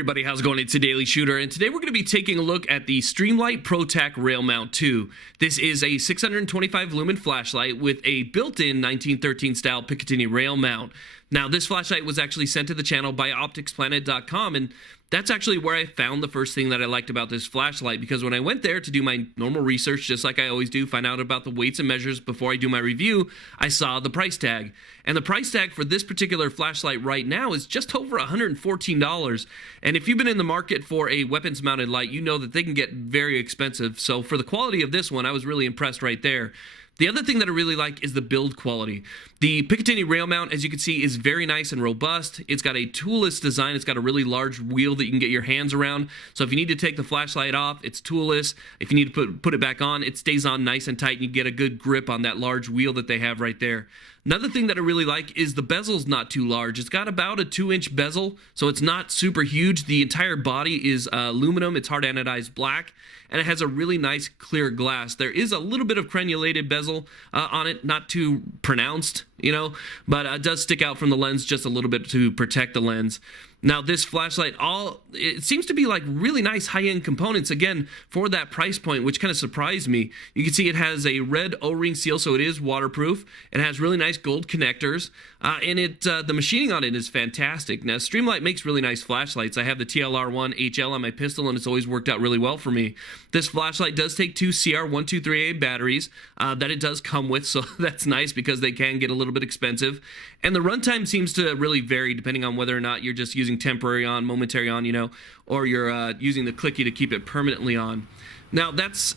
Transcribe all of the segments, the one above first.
everybody, how's it going? It's a Daily Shooter, and today we're going to be taking a look at the Streamlight ProTac Rail Mount 2. This is a 625 lumen flashlight with a built-in 1913 style Picatinny rail mount. Now, this flashlight was actually sent to the channel by opticsplanet.com, and that's actually where I found the first thing that I liked about this flashlight, because when I went there to do my normal research, just like I always do, find out about the weights and measures before I do my review, I saw the price tag. And the price tag for this particular flashlight right now is just over $114. And if you've been in the market for a weapons mounted light, you know that they can get very expensive. So for the quality of this one, I was really impressed right there. The other thing that I really like is the build quality. The Picatinny rail mount, as you can see, is very nice and robust. It's got a toolless design. It's got a really large wheel that you can get your hands around. So if you need to take the flashlight off, it's toolless. If you need to put it back on, it stays on nice and tight, and you get a good grip on that large wheel that they have right there. Another thing that I really like is the bezel's not too large. It's got about a 2-inch bezel, so it's not super huge. The entire body is aluminum. It's hard anodized black, and it has a really nice clear glass. There is a little bit of crenulated bezel on it, not too pronounced, but it does stick out from the lens just a little bit to protect the lens. Now, this flashlight, it seems to be like really nice high-end components, again, for that price point, which kind of surprised me. You can see it has a red O-ring seal, so it is waterproof. It has really nice gold connectors, and the machining on it is fantastic. Now, Streamlight makes really nice flashlights. I have the TLR1 HL on my pistol, and it's always worked out really well for me. This flashlight does take two CR123A batteries that it does come with, so that's nice because they can get a little bit expensive. And the runtime seems to really vary depending on whether or not you're just using temporary on, momentary on, or you're using the clicky to keep it permanently on. Now, that's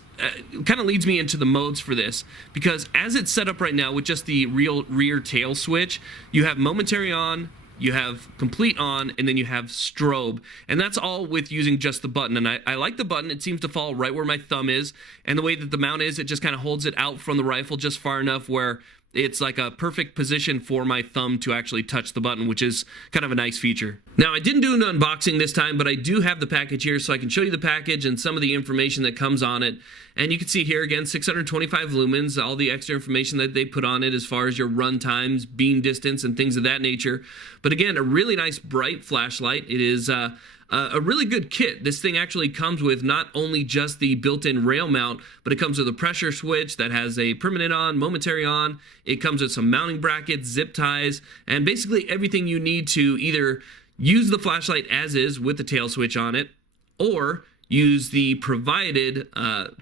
kind of leads me into the modes for this, because as it's set up right now with just the rear tail switch, you have momentary on, you have complete on, and then you have strobe, and that's all with using just the button. And I like the button. It seems to fall right where my thumb is, and the way that the mount is, it just kind of holds it out from the rifle just far enough where it's like a perfect position for my thumb to actually touch the button, which is kind of a nice feature. Now, I didn't do an unboxing this time, but I do have the package here, so I can show you the package and some of the information that comes on it. And you can see here, again, 625 lumens, all the extra information that they put on it as far as your run times, beam distance, and things of that nature. But again, a really nice bright flashlight. It is a really good kit. This thing actually comes with not only just the built-in rail mount, but it comes with a pressure switch that has a permanent on, momentary on. It comes with some mounting brackets, zip ties, and basically everything you need to either use the flashlight as is with the tail switch on it, or use the provided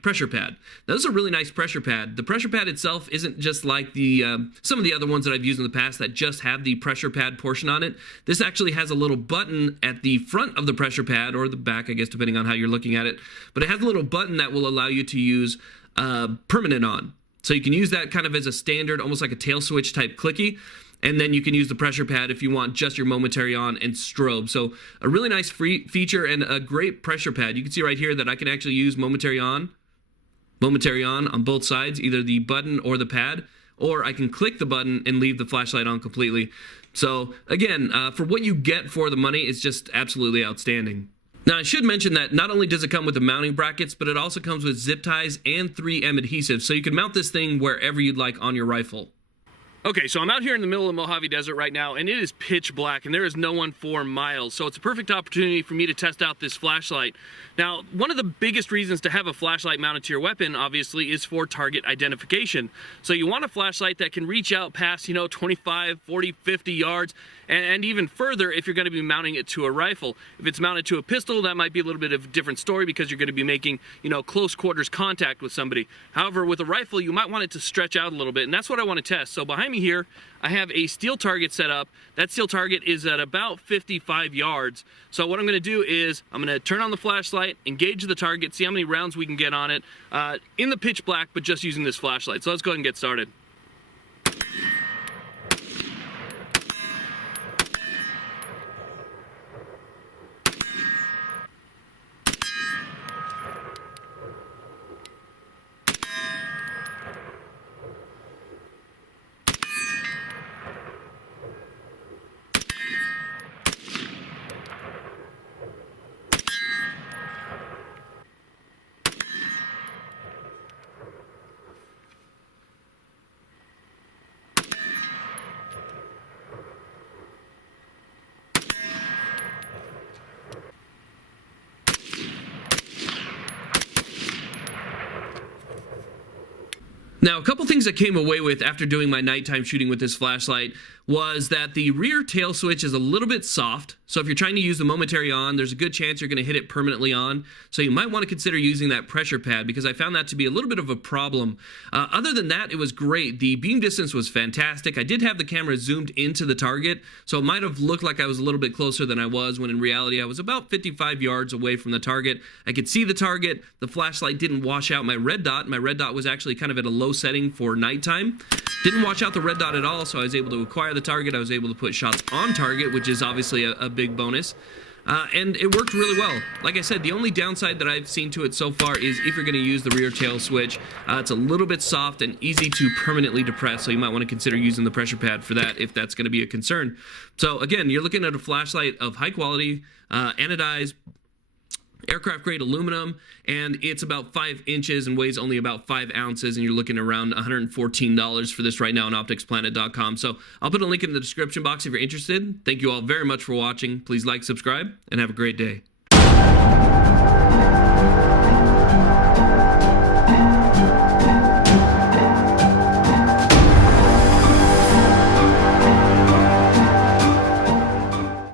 pressure pad. Now, this is a really nice pressure pad. The pressure pad itself isn't just like the some of the other ones that I've used in the past that just have the pressure pad portion on it. This actually has a little button at the front of the pressure pad, or the back, I guess, depending on how you're looking at it. But it has a little button that will allow you to use permanent on. So you can use that kind of as a standard, almost like a tail switch type clicky. And then you can use the pressure pad if you want just your momentary on and strobe. So a really nice feature and a great pressure pad. You can see right here that I can actually use momentary on both sides, either the button or the pad, or I can click the button and leave the flashlight on completely. So again, for what you get for the money, it's just absolutely outstanding. Now, I should mention that not only does it come with the mounting brackets, but it also comes with zip ties and 3M adhesives. So you can mount this thing wherever you'd like on your rifle. Okay, so I'm out here in the middle of the Mojave Desert right now, and it is pitch black, and there is no one for miles. So it's a perfect opportunity for me to test out this flashlight. Now, one of the biggest reasons to have a flashlight mounted to your weapon, obviously, is for target identification. So you want a flashlight that can reach out past, 25, 40, 50 yards, and even further if you're going to be mounting it to a rifle. If it's mounted to a pistol, that might be a little bit of a different story because you're going to be making, close quarters contact with somebody. However, with a rifle, you might want it to stretch out a little bit, and that's what I want to test. So behind me here, I have a steel target set up. That steel target is at about 55 yards. So what I'm going to do is I'm going to turn on the flashlight, engage the target, see how many rounds we can get on it in the pitch black, but just using this flashlight. So let's go ahead and get started. Now, a couple things I came away with after doing my nighttime shooting with this flashlight was that the rear tail switch is a little bit soft. So if you're trying to use the momentary on, there's a good chance you're going to hit it permanently on. So you might want to consider using that pressure pad, because I found that to be a little bit of a problem. Other than that, it was great. The beam distance was fantastic. I did have the camera zoomed into the target, so it might have looked like I was a little bit closer than I was, when in reality I was about 55 yards away from the target. I could see the target. The flashlight didn't wash out my red dot. My red dot was actually kind of at a low setting for nighttime. Didn't wash out the red dot at all, so I was able to acquire the target. I was able to put shots on target, which is obviously a big bonus. And it worked really well. Like I said, the only downside that I've seen to it so far is if you're going to use the rear tail switch, it's a little bit soft and easy to permanently depress, so you might want to consider using the pressure pad for that if that's going to be a concern. So again, you're looking at a flashlight of high quality, anodized, aircraft grade aluminum, and it's about 5 inches and weighs only about 5 ounces, and you're looking around $114 for this right now on opticsplanet.com. So I'll put a link in the description box if you're interested. Thank you all very much for watching. Please like, subscribe, and have a great day.